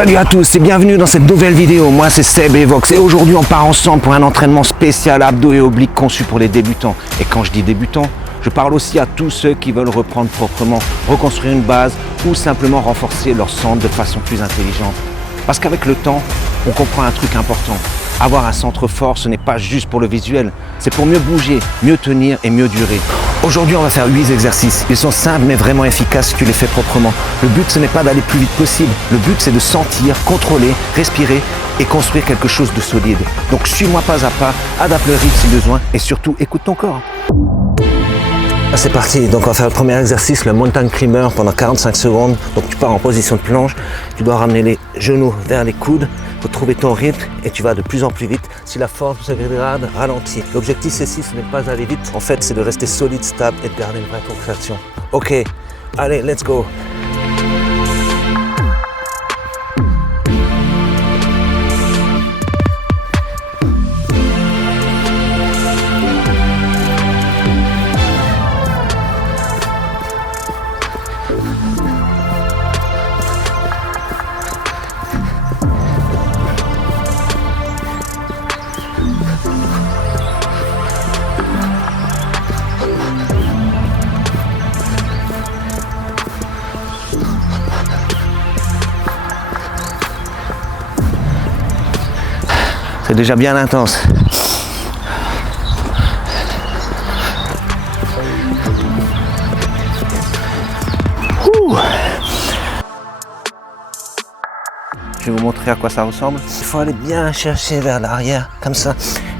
Salut à tous et bienvenue dans cette nouvelle vidéo. Moi c'est Seb et Vox et aujourd'hui on part ensemble pour un entraînement spécial abdos et obliques conçu pour les débutants. Et quand je dis débutants, je parle aussi à tous ceux qui veulent reprendre proprement, reconstruire une base ou simplement renforcer leur centre de façon plus intelligente. Parce qu'avec le temps, on comprend un truc important. Avoir un centre fort, ce n'est pas juste pour le visuel, c'est pour mieux bouger, mieux tenir et mieux durer. Aujourd'hui, on va faire 8 exercices. Ils sont simples mais vraiment efficaces si tu les fais proprement. Le but, ce n'est pas d'aller plus vite possible. Le but, c'est de sentir, contrôler, respirer et construire quelque chose de solide. Donc suis-moi pas à pas, adapte le rythme si besoin et surtout écoute ton corps. C'est parti, donc on va faire le premier exercice, le mountain climber pendant 45 secondes. Donc tu pars en position de planche, tu dois ramener les genoux vers les coudes, il faut trouver ton rythme et tu vas de plus en plus vite. Si la force se dégrade, ralentis. L'objectif ici, ce n'est pas d'aller vite, en fait c'est de rester solide, stable et de garder une vraie contraction. Ok, allez, let's go. C'est déjà bien intense. Je vais vous montrer à quoi ça ressemble. Il faut aller bien chercher vers l'arrière, comme ça,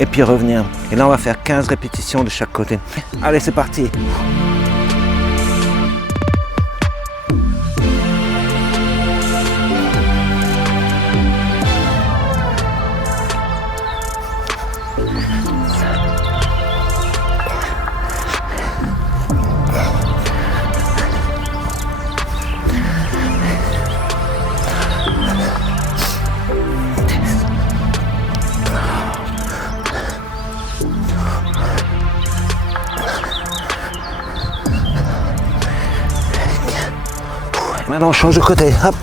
et puis revenir. Et là, on va faire 15 répétitions de chaque côté. Allez, c'est parti. Maintenant, on change de côté. Hop.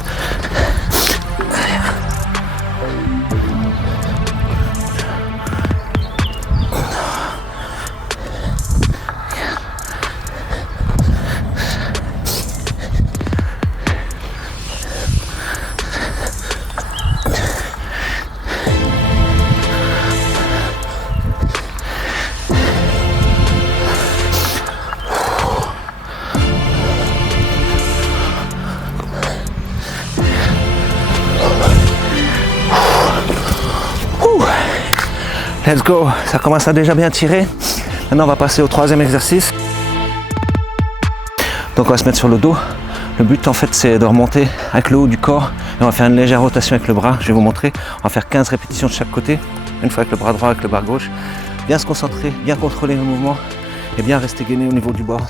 Let's go, ça commence à déjà bien tirer. Maintenant on va passer au troisième exercice. Donc on va se mettre sur le dos. Le but en fait c'est de remonter avec le haut du corps. Et on va faire une légère rotation avec le bras, je vais vous montrer. On va faire 15 répétitions de chaque côté. Une fois avec le bras droit, avec le bras gauche. Bien se concentrer, bien contrôler le mouvement. Et bien rester gainé au niveau du bord.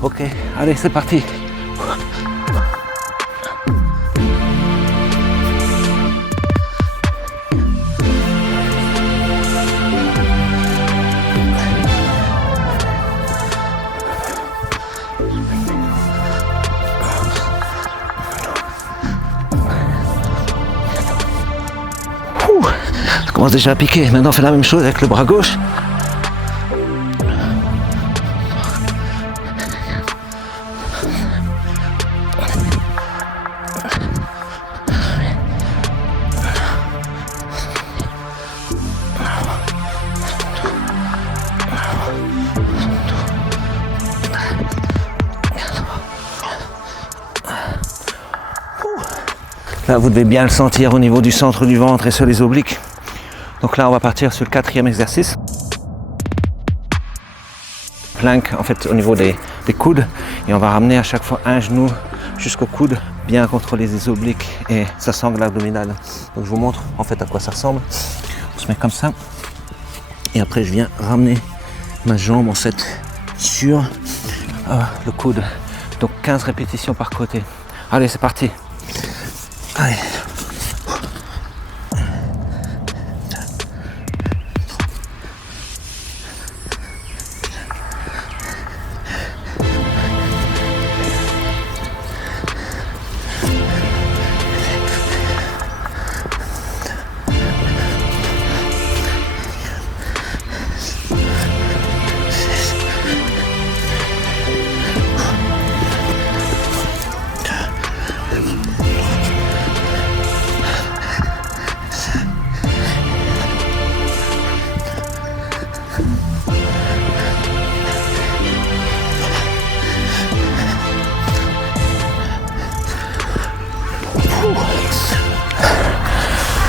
Ok, allez c'est parti. Ça commence déjà à piquer. Maintenant on fait la même chose avec le bras gauche. Là vous devez bien le sentir au niveau du centre du ventre et sur les obliques. Donc là on va partir sur le quatrième exercice. Plank en fait au niveau des coudes et on va ramener à chaque fois un genou jusqu'au coude, bien contrôler les obliques et sa sangle abdominale. Donc je vous montre en fait à quoi ça ressemble. On se met comme ça et après je viens ramener ma jambe en fait sur le coude. Donc 15 répétitions par côté. Allez c'est parti. Allez.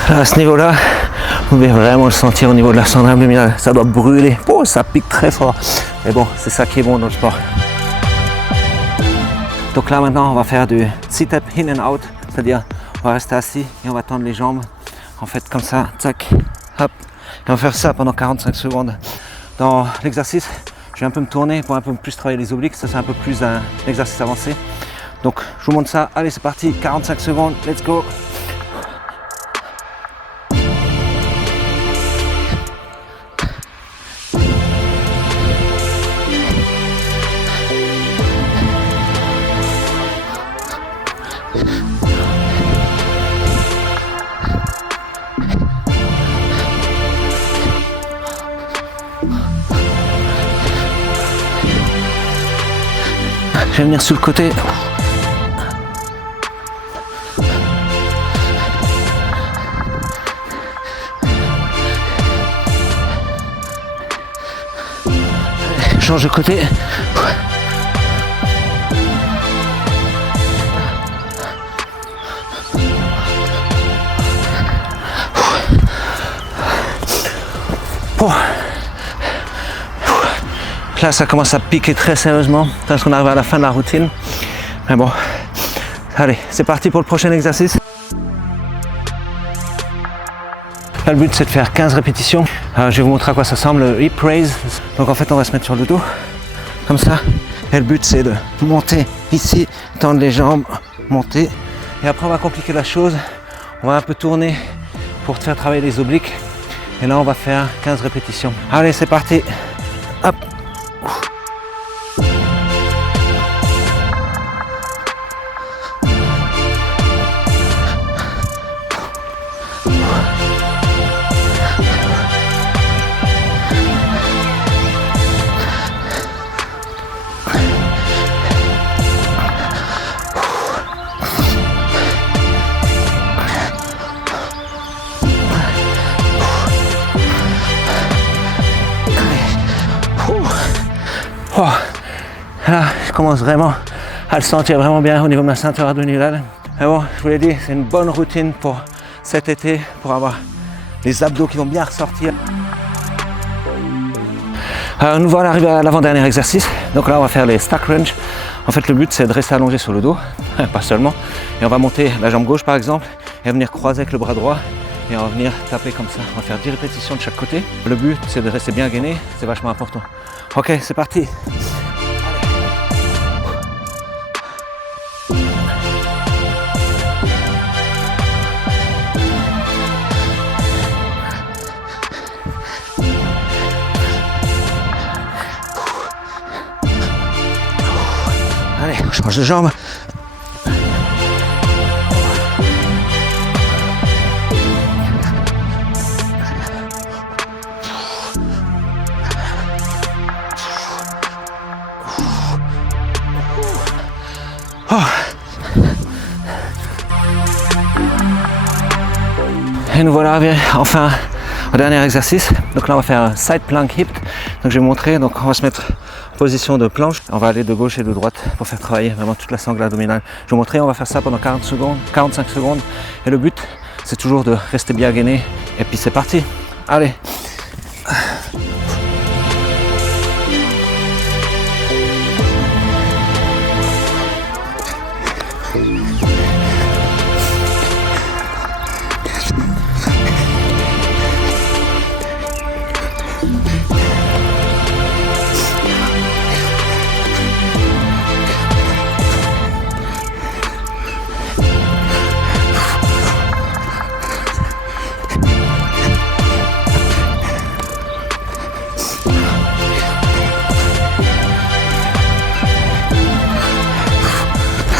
Là, à ce niveau-là, vous pouvez vraiment le sentir au niveau de la cendre abdominale. Ça doit brûler. Oh, ça pique très fort. Mais bon, c'est ça qui est bon dans le sport. Donc là, maintenant, on va faire du sit-up in and out. C'est-à-dire, on va rester assis et on va tendre les jambes. En fait, comme ça, tac, hop. Et on va faire ça pendant 45 secondes. Dans l'exercice, je vais un peu me tourner pour un peu plus travailler les obliques. Ça, c'est un peu plus un exercice avancé. Donc, je vous montre ça. Allez, c'est parti. 45 secondes. Let's go. Je vais venir sur le côté. Change de côté. Là, ça commence à piquer très sérieusement parce qu'on arrive à la fin de la routine. Mais bon, allez, c'est parti pour le prochain exercice. Là, le but, c'est de faire 15 répétitions. Alors, je vais vous montrer à quoi ça ressemble, le hip raise. Donc, en fait, on va se mettre sur le dos, comme ça. Et le but, c'est de monter ici, tendre les jambes, monter. Et après, on va compliquer la chose. On va un peu tourner pour te faire travailler les obliques. Et là, on va faire 15 répétitions. Allez, c'est parti. Hop. Oh, là, je commence vraiment à le sentir vraiment bien au niveau de ma ceinture abdominale. Mais bon, je vous l'ai dit, c'est une bonne routine pour cet été, pour avoir les abdos qui vont bien ressortir. Alors, nous voilà arrivés à l'avant-dernier exercice. Donc là, on va faire les stack range. En fait, le but, c'est de rester allongé sur le dos, pas seulement. Et on va monter la jambe gauche, par exemple, et venir croiser avec le bras droit. Et on va venir taper comme ça. On va faire 10 répétitions de chaque côté. Le but, c'est de rester bien gainé. C'est vachement important. Ok, c'est parti. Allez, on change de jambe. Oh. Et nous voilà arrivés enfin au dernier exercice. Donc là on va faire un side plank hip. Donc je vais vous montrer. Donc on va se mettre en position de planche. On va aller de gauche et de droite pour faire travailler vraiment toute la sangle abdominale. Je vais vous montrer. On va faire ça pendant 40 secondes, 45 secondes. Et le but c'est toujours de rester bien gainé. Et puis c'est parti. Allez.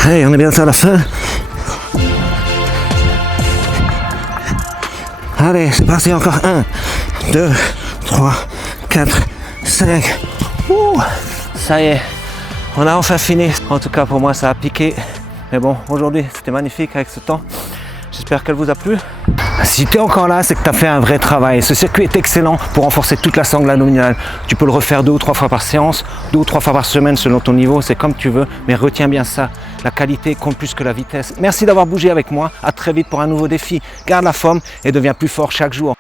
Allez, on est bientôt à la fin. Allez, c'est parti, encore 1, 2, 3, 4, 5. Ça y est, on a enfin fini. En tout cas, pour moi, ça a piqué. Mais bon, aujourd'hui, c'était magnifique avec ce temps. J'espère qu'elle vous a plu. Si tu es encore là, c'est que tu as fait un vrai travail. Ce circuit est excellent pour renforcer toute la sangle abdominale. Tu peux le refaire 2 ou 3 fois par séance, 2 ou 3 fois par semaine selon ton niveau, c'est comme tu veux, mais retiens bien ça. La qualité compte plus que la vitesse. Merci d'avoir bougé avec moi. À très vite pour un nouveau défi. Garde la forme et deviens plus fort chaque jour.